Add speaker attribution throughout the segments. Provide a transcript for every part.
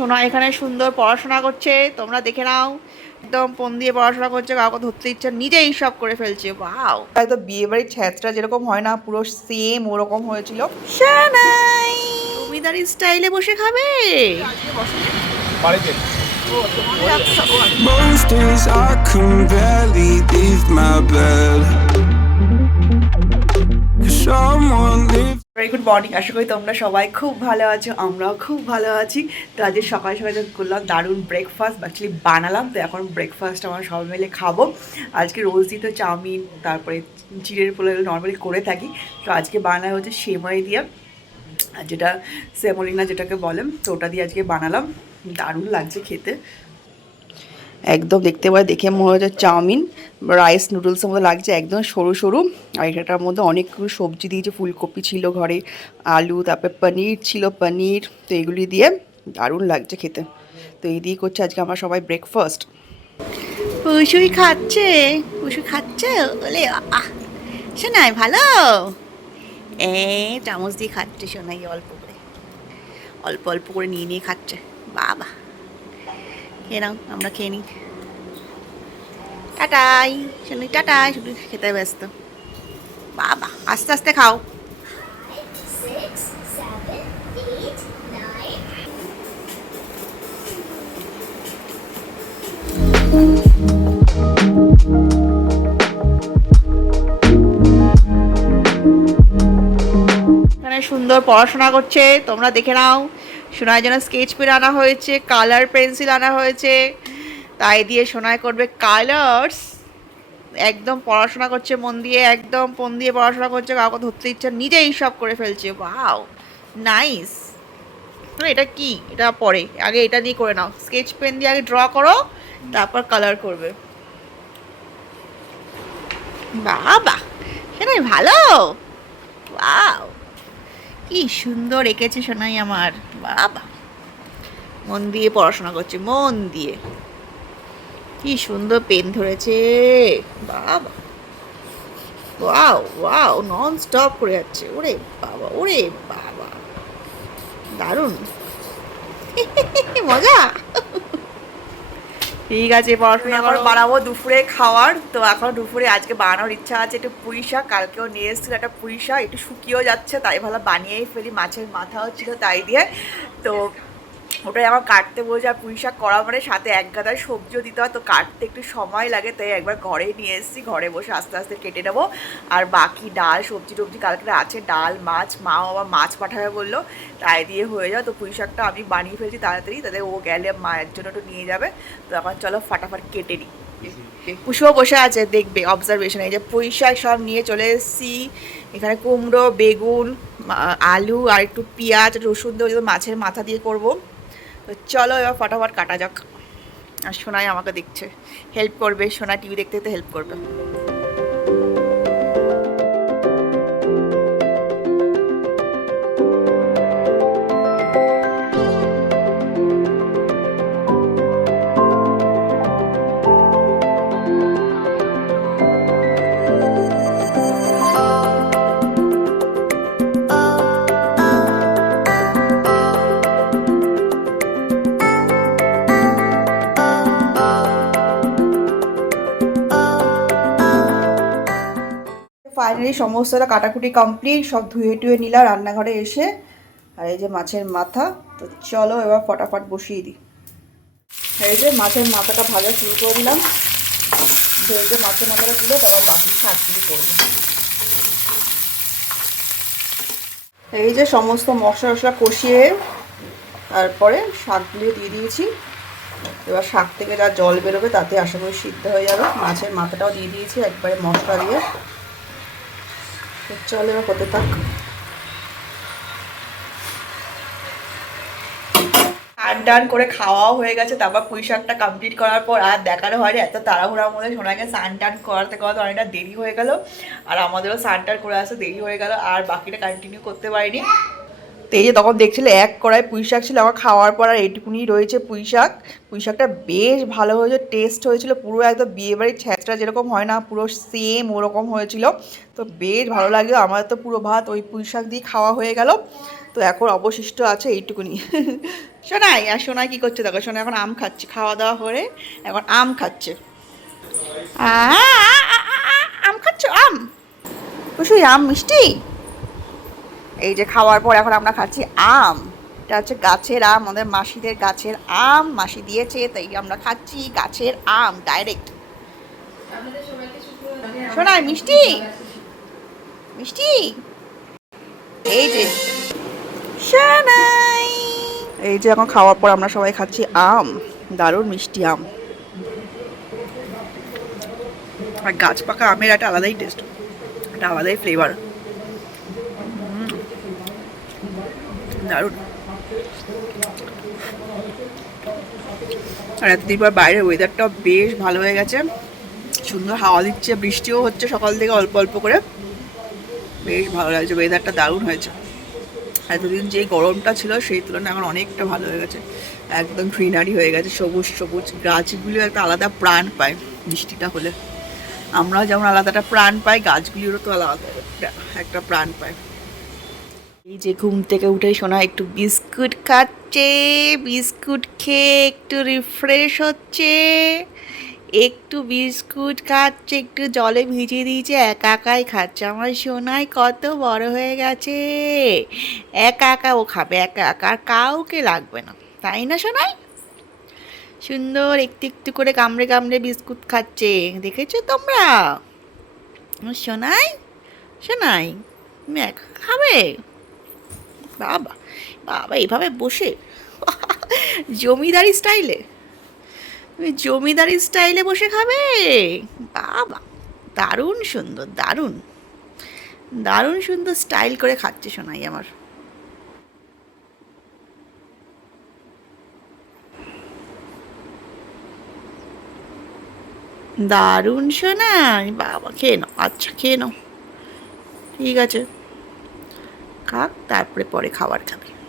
Speaker 1: সোনা এখানে সুন্দর পড়াশোনা করছে তোমরা দেখে নাও। একদম ফোন দিয়ে পড়াশোনা করছে কাউকে ধরতে ইচ্ছা নিজেই সব করে ফেলছে বাও একদম বিয়ে বাড়ির ছ্যাঁচটা যেরকম হয় না পুরো সেম ওরকম হয়েছিল। জমিদারি স্টাইলে বসে খাবে?
Speaker 2: বাড়িতে।
Speaker 3: Most days I can barely leave my bed.
Speaker 1: Very good morning আশা করি তোমরা সবাই খুব ভালো আছো, আমরাও খুব ভালো আছি। তো আজকে সকাল সকাল যখন করলাম দারুণ ব্রেকফাস্ট অ্যাকচুয়ালি বানালাম, তো এখন ব্রেকফাস্ট আমরা সবাই মিলে খাব। আজকে রোজ দিন তো চাউমিন, তারপরে চিড়ের পোলা নর্মালি করে থাকি। তো আজকে বানানো হচ্ছে সেমাই দিয়ে, যেটা, সেমোলিনা যেটাকে বলেন তো ওটা দিয়ে আজকে বানালাম। দারুণ লাগছে খেতে। একদম দেখতে পারে দেখে মনে হচ্ছে চাউমিন রাইস নুডলসের মতো লাগছে, একদম সরু সরু। আর এটার মধ্যে অনেকগুলো সবজি দিয়েছে, ফুলকপি ছিল ঘরে, আলু, তারপরে পনির ছিল, পনির, তো এগুলি দিয়ে দারুণ লাগছে খেতে। তো এই দিয়ে করছে আজকে আমরা সবাই ব্রেকফাস্ট পুষুই খাচ্ছে পুষু খাচ্ছে? বলে শোনাই ভালো? এ, চামচ দিয়ে খাচ্ছে শোনাই অল্প করে। অল্প অল্প করে নিয়ে নিয়ে খাচ্ছে, বাবা। খেয়ে নাও, আমরা খেয়ে নিই। টাটাই, শুনি, টাটাই, শুধু খেতে ব্যস্ত। বাবা, আস্তে আস্তে খাও। সুন্দর পড়াশোনা করছে, তোমরা দেখে নাও। সোনার জন্য স্কেচ পেন আনা হয়েছে, কালার পেন্সিল আনা হয়েছে। তাই দিয়ে সোনায় করবে কালার্স। একদম পড়াশোনা করছে মন দিয়ে, একদম মন দিয়ে পড়াশোনা করছে, কাউকে ধরতে ইচ্ছা নিজেই সব করে ফেলছে। Wow, nice. এটা কি? এটা পরে, আগে এটা দিয়ে করে নাও। স্কেচ পেন দিয়ে আগে ড্র করো, তারপর কালার করবে। বাবা সেটা ভালো। ওয়াও। কি সুন্দর এঁকেছে শোনাই আমার, বাবা। মন দিয়ে পড়াশোনা করছে, মন দিয়ে। কি সুন্দর পেন ধরেছে, বাবা। ওয়াও ওয়াও নন স্টপ করে যাচ্ছে, ওরে বাবা ওরে বাবা। দারুণ। মজা। ঠিক আছে পড়াশোনা এখন বানাবো দুপুরে খাওয়ার। তো এখন দুপুরে আজকে বানানোর ইচ্ছা আছে একটু পুঁই শাক কালকেও নিয়ে এসেছিল একটা পুঁই শাক একটু শুকিয়েও যাচ্ছে তাই ভালো বানিয়েই ফেলি মাছের মাথাও ছিল তাই দিয়ে। তো ওটাই আমার কাটতে বলছে আর পুঁই শাক করা মানে সাথে এক গাদার সবজিও দিতে হয়, তো কাটতে একটু সময় লাগে, তাই একবার ঘরে নিয়ে এসেছি, ঘরে বসে আস্তে আস্তে কেটে নেব। আর বাকি ডাল, সবজি টবজি কালকে আছে, ডাল, মাছ মাও আবার মাছ পাঠাবে বলল, তাই দিয়ে হয়ে যাও তো পুঁই শাকটা আমি বানিয়ে ফেলছি তাড়াতাড়ি তাদের ও গেলে মায়ের জন্য একটু নিয়ে যাবে। তো এখন চলো ফাটাফাট কেটে নিই। পুষো বসে আছে, দেখবে অবজারভেশন এই যে পুঁই শাক সব নিয়ে চলে এসেছি। এখানে কুমড়ো, বেগুন আলু, আর একটু পেঁয়াজ, রসুন দিয়ে মাছের মাথা দিয়ে করব। তো চলো এবার ফটাফট কাটা যাক। আর সোনাই আমাকে দেখছে। হেল্প করবে। সোনা টিভি দেখতে দেখতে হেল্প করবে। ফাইনালি সমস্তটা কাটাকুটি কমপ্লিট সব ধুয়ে টুয়ে নিলাম, রান্নাঘরে এসে। আর এই যে মাছের মাথা, তো চলো এবার ফটাফট বসিয়ে দিই। এই যে মাছের মাথাটা ভাজা শুরু করে দিলাম। ভেজে মাছের মাথাটা দিলে তারপর বাকি শাকগুলি করব। এই যে সমস্ত মশলা টশলা কষিয়ে তারপরে শাকগুলি দিয়ে দিয়েছি। এবার শাক থেকে যা জল বেরোবে তাতে আশা করি সিদ্ধ হয়ে যাবে। মাছের মাথাটাও দিয়ে দিয়েছি, একবারে মশলা দিয়ে। চল হতে থাক। স্নান করে খাওয়াও হয়ে গেছে, তারপর পুঁই শাকটা কমপ্লিট করার পর আর দেখানো হয়নি এত তাড়াহুড়ার মধ্যে সোনাকে স্নান টান করাতে করাতে অনেকটা দেরি হয়ে গেল। আর আমাদেরও স্নান টান করে আসতে দেরি হয়ে গেল, আর বাকিটা কন্টিনিউ করতে পারিনি। তো এই যে তখন দেখছিলে এক কড়াই পুঁই শাক ছিল, আমার খাওয়ার পর আর এইটুকুনি রয়েছে পুঁই শাক। পুঁই শাকটা বেশ ভালো হয়েছে টেস্ট হয়েছিল পুরো একদম বিয়েবাড়ির ছ্যাঁচড়া যেরকম হয় না, পুরো সেম ওরকম হয়েছিল। তো বেশ ভালো লাগল, আমার তো পুরো ভাত ওই পুঁই শাক দিয়ে খাওয়া হয়ে গেল। তো এখন অবশিষ্ট আছে এইটুকুনি। শোনাই আর সোনাই কী করছে দেখো, সোনাই এখন আম খাচ্ছে, খাওয়া দাওয়া করে এখন আম খাচ্ছে। আম খাচ্ছ, আম? কুসুই আম মিষ্টি? এই যে খাওয়ার পর এখন আমরা খাচ্ছি আম। এটা হচ্ছে গাছের আম, আমাদের মাসিদের গাছের আম। মাসি দিয়েছে, তাই আমরা খাচ্ছি গাছের আম ডাইরেক্ট শোনাই মিষ্টি? মিষ্টি? এই যে। শোনাই এই যে এখন খাওয়ার পর আমরা সবাই খাচ্ছি আম, দারুণ মিষ্টি আম। আর গাছ পাকা আমের একটা আলাদাই টেস্ট একটা আলাদাই ফ্লেভার দারুণ। আর এতদিন পর বাইরের ওয়েদারটাও বেশ ভালো হয়ে গেছে। সুন্দর হাওয়া দিচ্ছে, বৃষ্টিও হচ্ছে সকাল থেকে অল্প অল্প করে। বেশ ভালো লাগছে ওয়েদারটা দারুণ হয়েছে। এতদিন যে গরমটা ছিল সেই তুলনায় এখন অনেকটা ভালো হয়ে গেছে। একদম গ্রিনারি হয়ে গেছে, সবুজ সবুজ। গাছগুলো একটা আলাদা প্রাণ পায় বৃষ্টিটা হলে। আমরাও যেমন আলাদাটা প্রাণ পাই, গাছগুলিরও তো আলাদা একটা প্রাণ পায়। এই যে ঘুম থেকে উঠে শোনা একটু বিস্কুট খাচ্ছে, বিস্কুট খেয়ে একটু রিফ্রেশ হচ্ছে, একটু বিস্কুট খাচ্ছে, একটু জলে ভিজিয়ে দিয়েছে, একা একাই খাচ্ছে। আমার সোনাই কত বড় হয়ে গেছে। একা একা ও খাবে, একা একা, আর কাউকে লাগবে না। তাই না সোনাই? সুন্দর একটু একটু করে কামড়ে কামড়ে বিস্কুট খাচ্ছে। দেখেছ তোমরা? সোনাই সোনাই খাবে? বাবা বাবা, এভাবে বসে? জমিদারি স্টাইলে? জমিদারি স্টাইলে বসে খাবে? বাবা, দারুণ সুন্দর, দারুণ। দারুণ সুন্দর স্টাইল করে খাচ্ছে শোনাই আমার। দারুণ শোনাই বাবা, খেয়ে নাও আচ্ছা খেয়ে নাও। ঠিক আছে। খাক তারপরে পরে খাবার খাবে।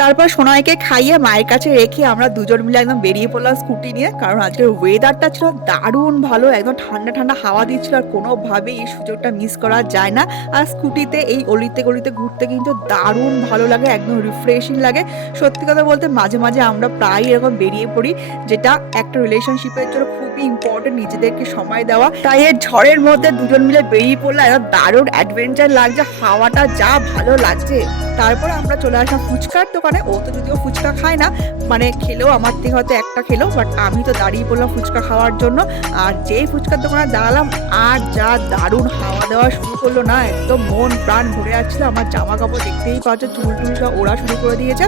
Speaker 1: তারপর সোনাইকে খাইয়ে মায়ের কাছে রেখে আমরা দুজন মিলে একদম বেরিয়ে পড়লাম স্কুটি নিয়ে, কারণ আজকের ওয়েদারটা ছিল দারুণ ভালো, একদম ঠান্ডা ঠান্ডা হাওয়া দিচ্ছিল আর কোনোভাবেই এই সুযোগটা মিস করা যায় না। আর স্কুটিতে এই অলিতে গলিতে ঘুরতে কিন্তু দারুণ ভালো লাগে, একদম রিফ্রেশিং লাগে। সত্যি কথা বলতে মাঝে মাঝে আমরা প্রায় এরকম বেরিয়ে পড়ি, যেটা একটা রিলেশনশিপের জন্য খুবই ইম্পর্টেন্ট নিজেদেরকে সময় দেওয়া। তাই এর ঝড়ের মধ্যে দুজন মিলে বেরিয়ে পড়লে একটা দারুণ অ্যাডভেঞ্চার লাগছে, হাওয়াটা যা ভালো লাগছে। তারপর আমরা চলে আসলাম ফুচকার দোকানে। ও তো যদিও ফুচকা খায় না মানে খেলেও আমার থেকে হয়তো একটা খেলো বাট আমি তো দাঁড়িয়ে পড়লাম ফুচকা খাওয়ার জন্য আর যেই ফুচকার দোকানে দাঁড়ালাম আর যা দারুণ হাওয়া দেওয়া শুরু করল না একদম মন প্রাণ ভরে যাচ্ছিল আমার জামা কাপড় দেখতেই পাচ্ছ চুল টুল সব ওরা শুরু করে দিয়েছে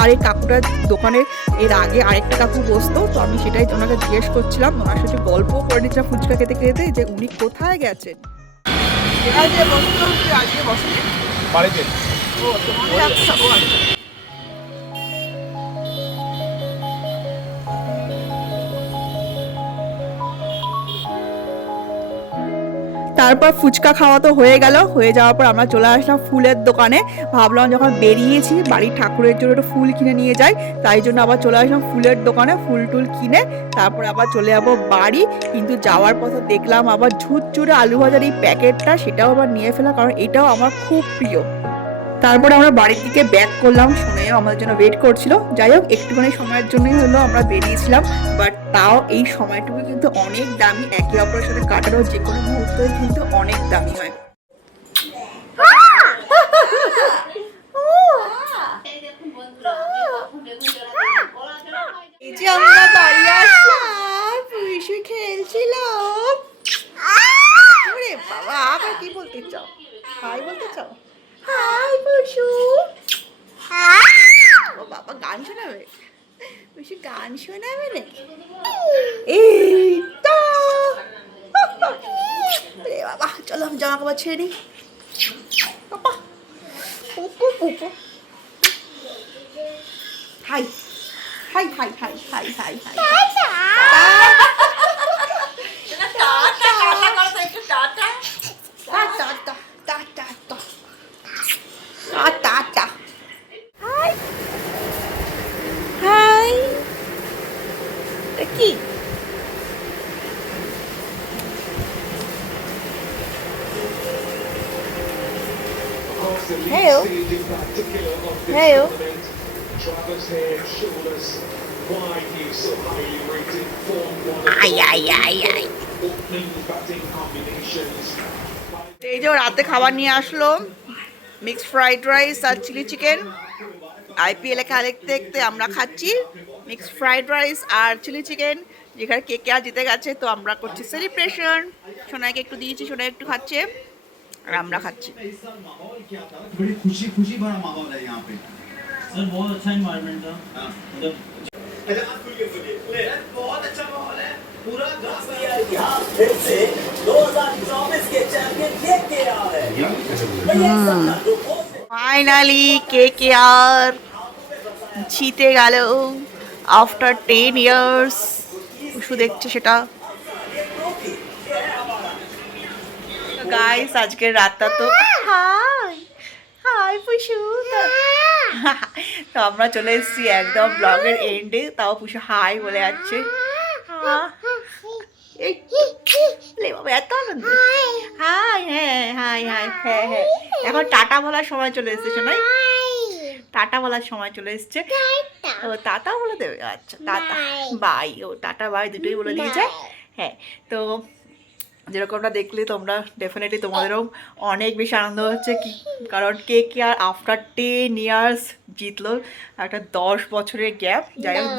Speaker 1: আর এই কাকুটার দোকানে এর আগে আরেকটা কাকু বসতো তো আমি সেটাই ওনাকে জিজ্ঞেস করছিলাম ওনার সাথে গল্পও করে নিচ্ছিলাম ফুচকা খেতে খেতে যে উনি কোথায় গেছেন আজকে
Speaker 2: বাড়িতে।
Speaker 1: ও তারপর ফুচকা খাওয়া তো হয়ে গেল। হয়ে যাওয়ার পর আমরা চলে আসলাম ফুলের দোকানে। ভাবলাম যখন বেরিয়েছি, বাড়ির ঠাকুরের জন্য একটু ফুল কিনে নিয়ে যাই। তাই জন্য আবার চলে আসলাম ফুলের দোকানে ফুল টুল কিনে। তারপর আবার চলে যাব বাড়ি। কিন্তু যাওয়ার পথে দেখলাম আবার ঝুরঝুরে আলু ভাজার এই প্যাকেটটা, সেটাও আবার নিয়ে ফেলা কারণ এটাও আমার খুব প্রিয়। তারপরে আমরা বাড়ির দিকে ব্যাক করলাম। শুনেও আমাদের জন্য ওয়েট করছিল। যাই হোক, একটুখানি সময়ের জন্যই হলো আমরা বেরিয়েছিলাম। বাট তাও এই সময়টুকু কিন্তু অনেক দামি। একে অপরের সাথে কাটানো যে কোনো মুহূর্তই কিন্তু অনেক দামি হয়। এই যে আমরা আসলাম পুষু খেলছিল বাবা, আবার কি বলতে চাও? বলতে চাও? কিছু গান শোনাবে নাকি? এই তো বাবা চলো আমি জামা কাপড় ছেড়ে নিই বাবা hi hi hi hi hi hi hi.
Speaker 2: Tata tata tata.
Speaker 1: I আই আই
Speaker 2: Opening batting combinations.
Speaker 1: এই যে রাতে খাবার নিয়ে আসলো। মিক্স ফ্রাইড রাইস আর চিলি চিকেন আইপিএলে খেলা দেখতে দেখতে আমরা খাচ্ছি। মিক্সড ফ্রাইড রাইস আর চিলি চিকেন যেখানে কে কে আর জিতে গেছে তো আমরা করছি সেলিব্রেশন সোনাইকে একটু দিয়েছি সোনাই একটু খাচ্ছে। আর আমরা খাচ্ছি ফাইনালি কে কে আর জিতে গেল আফটার টেন ইয়ার্স শুধু দেখছে সেটা গাইস আজকের রাতটা তো হাই হাই পুষু তো আমরা চলে এসেছি একদম ব্লগের এন্ডে তাও পুষু হাই বলে যাচ্ছে। এখন টাটা বলার সময় চলে এসেছে শোনাই টাটা বলার সময় চলে এসছে। ও টাটা বলে দেবে। আচ্ছা টাটা বাই ও টাটা বাই দুটোই বলে দিয়েছে। হ্যাঁ তো যেরকমটা দেখলে তোমরা ডেফিনেটলি তোমাদেরও অনেক বেশি আনন্দ হচ্ছে কি, কারণ K K R after ten years জিতলো, একটা দশ বছরের গ্যাপ যাই হোক,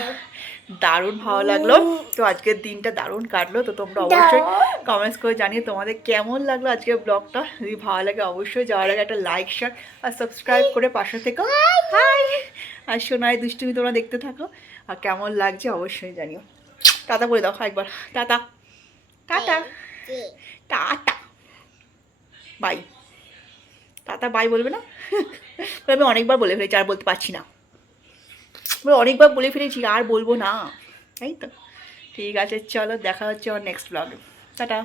Speaker 1: দারুণ ভালো লাগল। তো আজকের দিনটা দারুণ কাটলো, তো তোমরা অবশ্যই কমেন্টস করে জানিয়ে তোমাদের কেমন লাগল আজকের ব্লগটা। যদি ভালো লাগে অবশ্যই যাওয়ার আগে একটা লাইক শেয়ার আর সাবস্ক্রাইব করে পাশে থেকো। হাই আর শোনায় দুষ্টুমি তোমরা দেখতে থাকো, আর কেমন লাগছে অবশ্যই জানিও। টাটা বলে দাও একবার। Tata. Tata. Tata. Bye. Tata, bye বলবে না? আমি অনেকবার বলে ফেলেছি, আর বলতে পারছি না। অনেকবার বলে ফেলেছি, আর বলব না। তাই তো? ঠিক আছে, চলো, দেখা হচ্ছে আমার নেক্সট ব্লগে টাটা।